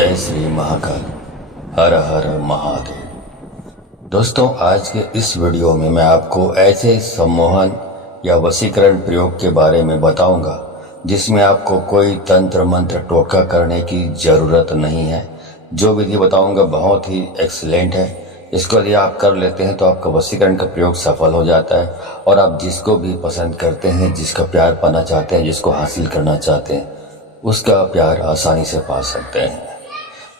जय श्री महाकाल। हर हर महादेव। दोस्तों, आज के इस वीडियो में मैं आपको ऐसे सम्मोहन या वशीकरण प्रयोग के बारे में बताऊंगा जिसमें आपको कोई तंत्र मंत्र टोटका करने की ज़रूरत नहीं है। जो विधि बताऊंगा बहुत ही एक्सीलेंट है। इसको यदि आप कर लेते हैं तो आपका वशीकरण का प्रयोग सफल हो जाता है और आप जिसको भी पसंद करते हैं, जिसका प्यार पाना चाहते हैं, जिसको हासिल करना चाहते हैं, उसका प्यार आसानी से पा सकते हैं।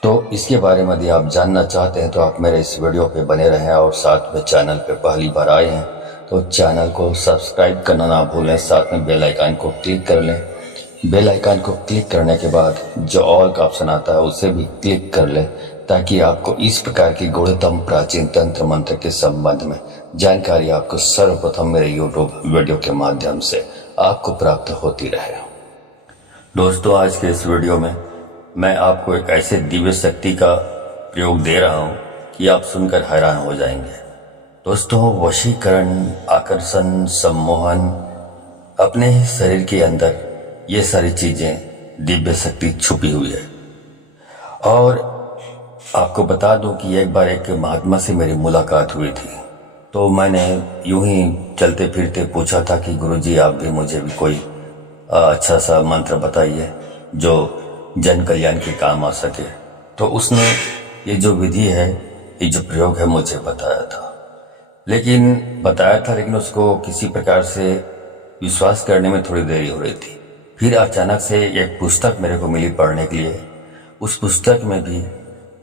तो इसके बारे में यदि आप जानना चाहते हैं तो आप मेरे इस वीडियो पे बने रहें और साथ में चैनल पे पहली बार आए हैं तो चैनल को सब्सक्राइब करना ना भूलें, साथ में बेल आइकन को क्लिक कर लें। बेल आइकन को क्लिक करने के बाद जो ऑल का ऑप्शन आता है उसे भी क्लिक कर लें ताकि आपको इस प्रकार की गूढ़तम प्राचीन तंत्र मंत्र के संबंध में जानकारी आपको सर्वप्रथम मेरे यूट्यूब वीडियो के माध्यम से आपको प्राप्त होती रहे। दोस्तों, आज के इस वीडियो में मैं आपको एक ऐसे दिव्य शक्ति का प्रयोग दे रहा हूं कि आप सुनकर हैरान हो जाएंगे। दोस्तों, वशीकरण, आकर्षण, सम्मोहन, अपने शरीर के अंदर ये सारी चीजें दिव्य शक्ति छुपी हुई है। और आपको बता दूं कि एक बार एक महात्मा से मेरी मुलाकात हुई थी, तो मैंने यूं ही चलते फिरते पूछा था कि गुरुजी, आप भी मुझे भी कोई अच्छा सा मंत्र बताइए जो जन कल्याण के काम आ सके। तो उसने ये जो विधि है, ये जो प्रयोग है, मुझे बताया था, लेकिन उसको किसी प्रकार से विश्वास करने में थोड़ी देरी हो रही थी। फिर अचानक से एक पुस्तक मेरे को मिली पढ़ने के लिए। उस पुस्तक में भी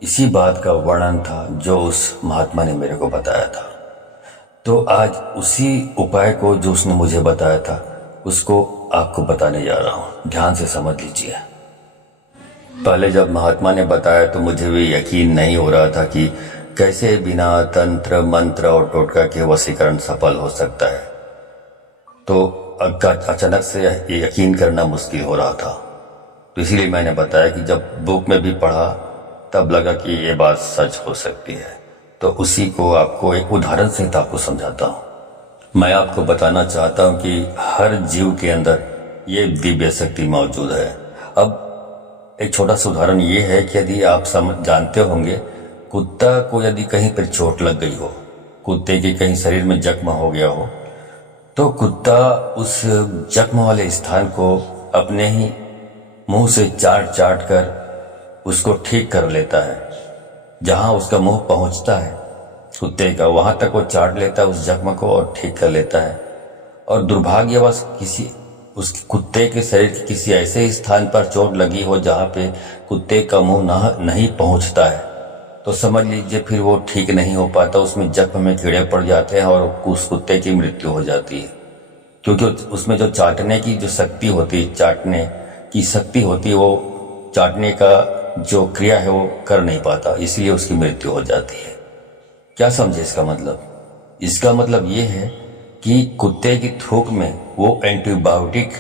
इसी बात का वर्णन था जो उस महात्मा ने मेरे को बताया था। तो आज उसी उपाय को जो उसने मुझे बताया था उसको आपको बताने जा रहा हूँ। ध्यान से समझ लीजिए। पहले जब महात्मा ने बताया तो मुझे भी यकीन नहीं हो रहा था कि कैसे बिना तंत्र मंत्र और टोटका के वशीकरण सफल हो सकता है। तो अचानक से यकीन करना मुश्किल हो रहा था। तो इसीलिए मैंने बताया कि जब बुक में भी पढ़ा तब लगा कि ये बात सच हो सकती है। तो उसी को आपको एक उदाहरण सहित आपको समझाता हूँ। मैं आपको बताना चाहता हूँ कि हर जीव के अंदर ये दिव्य शक्ति मौजूद है। अब एक छोटा सा उदाहरण ये है कि यदि आप जानते होंगे, कुत्ता को यदि कहीं पर चोट लग गई हो, कुत्ते के कहीं शरीर में जख्म हो गया हो, तो कुत्ता उस जख्म वाले स्थान को अपने ही मुंह से चाट चाट कर उसको ठीक कर लेता है। जहां उसका मुंह पहुंचता है कुत्ते का, वहां तक वो चाट लेता है उस जख्म को और ठीक कर लेता है। और दुर्भाग्यवश उस कुत्ते के शरीर के किसी ऐसे स्थान पर चोट लगी हो जहां पे कुत्ते का मुंह नहीं पहुंचता है, तो समझ लीजिए फिर वो ठीक नहीं हो पाता। उसमें जख्म में कीड़े पड़ जाते हैं और उस कुत्ते की मृत्यु हो जाती है, क्योंकि उसमें जो चाटने की जो शक्ति होती है, चाटने की शक्ति होती है, वो चाटने का जो क्रिया है वो कर नहीं पाता, इसलिए उसकी मृत्यु हो जाती है। क्या समझे इसका मतलब? इसका मतलब ये है कि कुत्ते की थूक में वो एंटीबायोटिक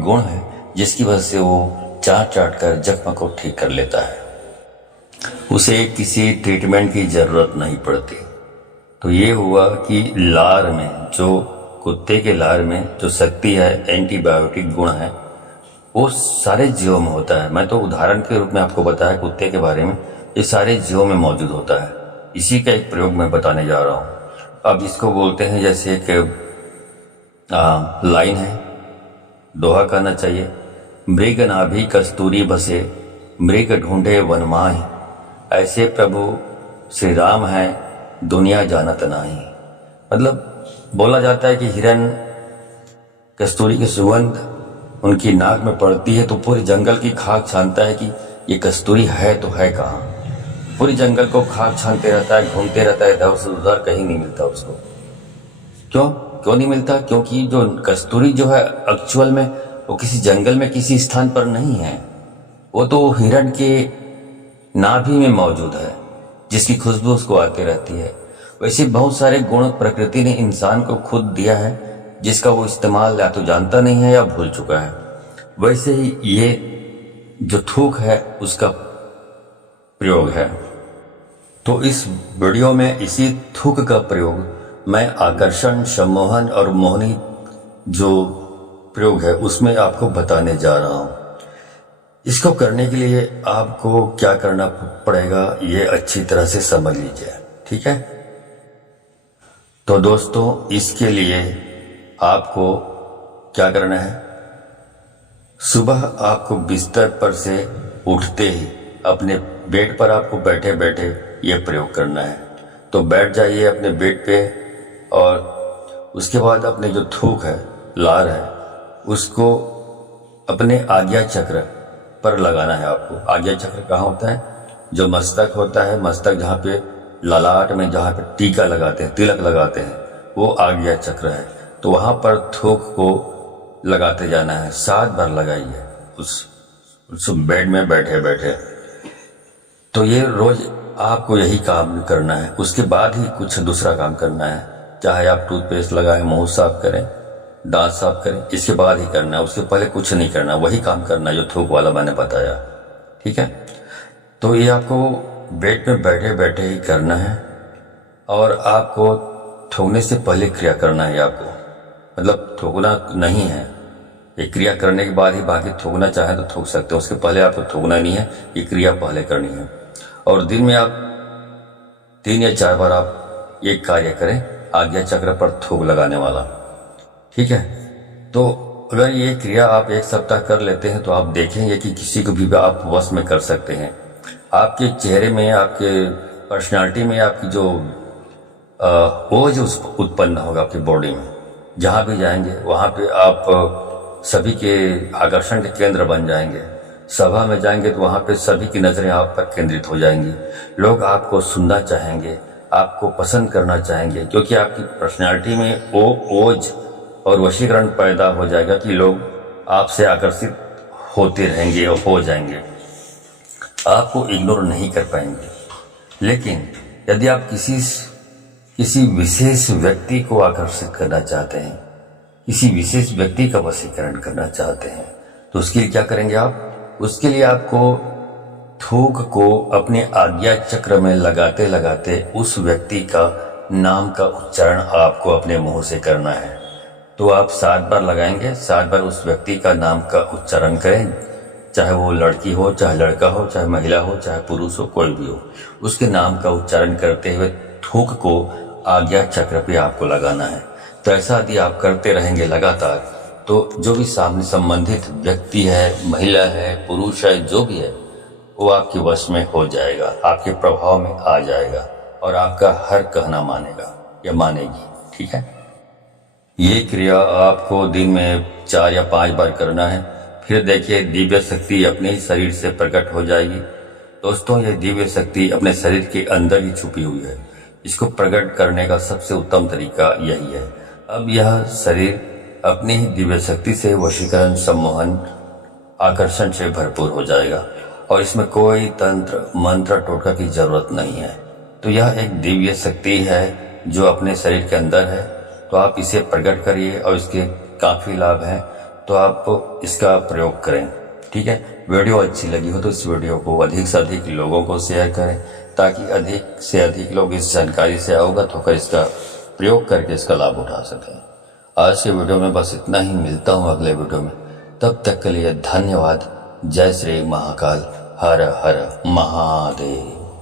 गुण है जिसकी वजह से वो चाट चाट कर जख्म को ठीक कर लेता है। उसे किसी ट्रीटमेंट की जरूरत नहीं पड़ती। तो ये हुआ कि लार में, जो कुत्ते के लार में जो शक्ति है, एंटीबायोटिक गुण है, वो सारे जीवों में होता है। मैं तो उदाहरण के रूप में आपको बताया कुत्ते के बारे में, ये सारे जीवों में मौजूद होता है। इसी का एक प्रयोग मैं बताने जा रहा हूँ। अब इसको बोलते हैं, जैसे एक लाइन है, दोहा कहना चाहिए, मृग नाभि कस्तूरी बसे, मृग ढूंढे वन माही, ऐसे प्रभु श्री राम है दुनिया जानत नाही। मतलब बोला जाता है कि हिरन कस्तूरी की सुगंध उनकी नाक में पड़ती है तो पूरे जंगल की खाक छानता है कि ये कस्तूरी है तो है कहाँ। पूरे जंगल को खाक छानते रहता है, घूमते रहता है, इधर से उधर, कहीं नहीं मिलता उसको। क्यों नहीं मिलता? क्योंकि जो कस्तूरी जो है एक्चुअल में वो किसी जंगल में किसी स्थान पर नहीं है, वो तो हिरण के नाभि में मौजूद है जिसकी खुशबू उसको आती रहती है। वैसे बहुत सारे गुण प्रकृति ने इंसान को खुद दिया है जिसका वो इस्तेमाल या तो जानता नहीं है या भूल चुका है। वैसे ही ये जो थूक है उसका प्रयोग है। तो इस वीडियो में इसी थूक का प्रयोग मैं आकर्षण, सम्मोहन और मोहनी जो प्रयोग है उसमें आपको बताने जा रहा हूं। इसको करने के लिए आपको क्या करना पड़ेगा ये अच्छी तरह से समझ लीजिए, ठीक है। तो दोस्तों, इसके लिए आपको क्या करना है, सुबह आपको बिस्तर पर से उठते ही अपने बेड पर आपको बैठे बैठे ये प्रयोग करना है। तो बैठ जाइए अपने बेड पे और उसके बाद अपने जो थूक है, लार है, उसको अपने आज्ञा चक्र पर लगाना है आपको। आज्ञा चक्र कहाँ होता है, जो मस्तक होता है, मस्तक जहाँ पे ललाट में जहाँ पे टीका लगाते हैं, तिलक लगाते हैं, वो आज्ञा चक्र है। तो वहाँ पर थूक को लगाते जाना है, 7 बार लगाइए उस बेड में बैठे बैठे। तो ये रोज आपको यही काम करना है। उसके बाद ही कुछ दूसरा काम करना है, चाहे आप टूथपेस्ट लगाएं, मुंह साफ करें, दांत साफ करें, इसके बाद ही करना है। उसके पहले कुछ नहीं करना, वही काम करना है जो थूक वाला मैंने बताया, ठीक है। तो ये आपको बेड में बैठे बैठे ही करना है और आपको थूकने से पहले क्रिया करना है आपको, मतलब थूकना नहीं है। ये क्रिया करने के बाद ही बाकी थूकना चाहे तो थूक सकते हो, उसके पहले आपको थूकना नहीं है, ये क्रिया पहले करनी है। और दिन में आप 3 या 4 बार आप ये कार्य करें, आज्ञा चक्र पर थूक लगाने वाला, ठीक है। तो अगर ये क्रिया आप 1 सप्ताह कर लेते हैं तो आप देखेंगे कि किसी को भी आप वश में कर सकते हैं। आपके चेहरे में, आपके पर्सनालिटी में आपकी जो ओज उत्पन्न होगा आपकी बॉडी में, जहाँ भी जाएंगे वहाँ पे आप सभी के आकर्षण के केंद्र बन जाएंगे। सभा में जाएंगे तो वहाँ पे सभी की नज़रें आप पर केंद्रित हो जाएंगी। लोग आपको सुनना चाहेंगे, आपको पसंद करना चाहेंगे, क्योंकि आपकी पर्सनालिटी में वो ओज और वशीकरण पैदा हो जाएगा कि लोग आपसे आकर्षित होते रहेंगे और हो जाएंगे, आपको इग्नोर नहीं कर पाएंगे। लेकिन यदि आप किसी विशेष व्यक्ति को आकर्षित करना चाहते हैं, किसी विशेष व्यक्ति का वशीकरण करना चाहते हैं, तो उसके लिए क्या करेंगे आप, उसके लिए आपको थूक को अपने आज्ञा चक्र में लगाते लगाते उस व्यक्ति का नाम का उच्चारण आपको अपने मुंह से करना है। तो आप 7 बार लगाएंगे, 7 बार उस व्यक्ति का नाम का उच्चारण करें, चाहे वो लड़की हो, चाहे लड़का हो, चाहे महिला हो, चाहे पुरुष हो, कोई भी हो, उसके नाम का उच्चारण करते हुए थूक को आज्ञा चक्र पे आपको लगाना है। तो ऐसा यदि आप करते रहेंगे लगातार, तो जो भी सामने संबंधित व्यक्ति है, महिला है, पुरुष है, जो भी है, वो आपके वश में हो जाएगा, आपके प्रभाव में आ जाएगा और आपका हर कहना मानेगा या मानेगी, ठीक है। ये क्रिया आपको दिन में 4 या 5 बार करना है। फिर देखिए दिव्य शक्ति अपने ही शरीर से प्रकट हो जाएगी। दोस्तों, ये दिव्य शक्ति अपने शरीर के अंदर ही छुपी हुई है। इसको प्रकट करने का सबसे उत्तम तरीका यही है। अब यह शरीर अपनी ही दिव्य शक्ति से वशीकरण, सम्मोहन, आकर्षण से भरपूर हो जाएगा और इसमें कोई तंत्र, मंत्र, टोटका की जरूरत नहीं है। तो यह एक दिव्य शक्ति है जो अपने शरीर के अंदर है। तो आप इसे प्रकट करिए और इसके काफी लाभ हैं, तो आप इसका प्रयोग करें, ठीक है। वीडियो अच्छी लगी हो तो इस वीडियो को अधिक से अधिक लोगों को शेयर करें, ताकि अधिक से अधिक लोग इस जानकारी से अवगत होकर इसका प्रयोग करके इसका लाभ उठा सकें। आज के वीडियो में बस इतना ही, मिलता हूँ अगले वीडियो में। तब तक के लिए धन्यवाद। जय श्री महाकाल। हर हर महादेव।